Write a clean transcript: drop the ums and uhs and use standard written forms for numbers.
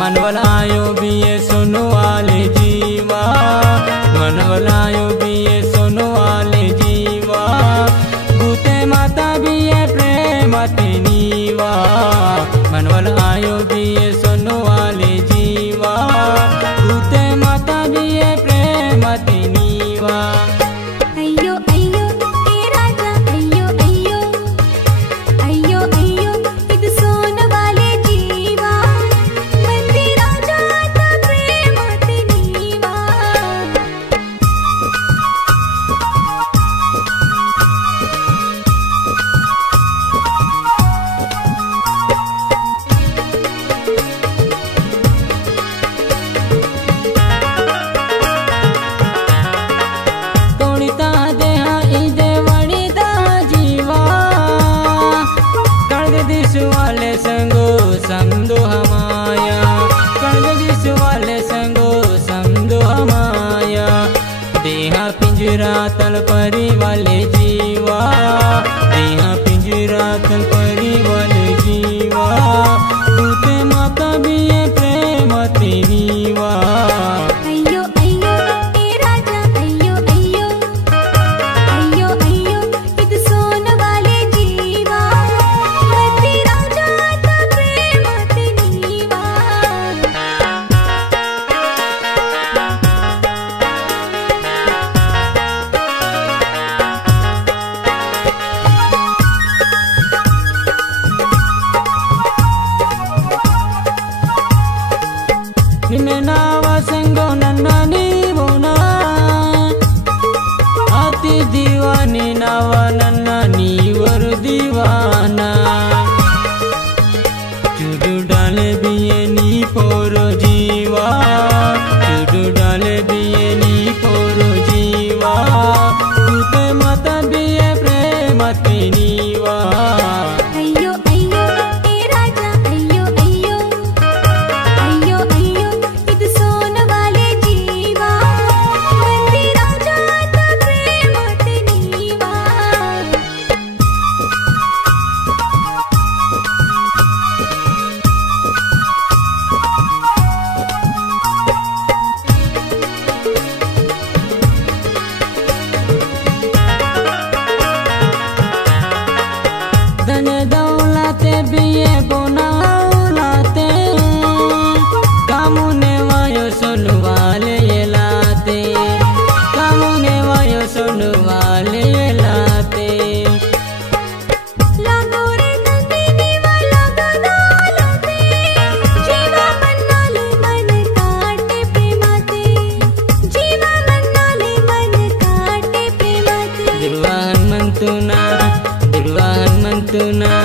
मनवलायो बिये सुनो वाले जीवा, मनवलायो बिये सुनो वाले जीवा, भूते माता बिये प्रेम नीवा, मनवलायो बिये सुनो वाले जीवा, भूते माता बिये प्रेम नीवा। अय्यो अय्यो ए राजा अय्यो अय्यो अय्यो अय्यो इदु सोन वाले जीवा, मंदी राजा ता प्रेमति नीवा। वाले संगो संगो हमाया, कड़दिस वाले संगो संगो हमाया, देहा पिंजरा तल परी वाले जीवा, देहा पिंजरा तल परी वाले जीवा, भूते माता बिये प्रेम नीवा। अय्यो अय्यो ए राजा अय्यो अय्यो अय्यो अय्यो इदु सोन वाले जीवा, मंदी राजा ता प्रेमति नीवा। నిన్నే నావా సంగో నన్న నీవోనా, అతి దీవాని నావా నన్న నీవరు దీవానా, चुडू डाले बिये नी पोरो जीवा, चुडू डाले बिये नी पोरो जीवा, भूते माता बिये प्रेमति नीवा। अय्यो अय्यो ए राजा अय्यो अय्यो अय्यो अय्यो इदु सोन वाले जीवा, मंदी राजा ता प्रेमति नीवा। धन दौलते बिये बोनालाते, कामुने वायो सुनु वाले ये लाते, कामुने वायो सुनु वाले ये लाते। लागो रे नंदिनी वाला गदालते, जीवा मन्नाले मन काटे प्रेमाते, जीवा मन्नाले मन काटे प्रेमाते। दुर्वा हनुमंतुना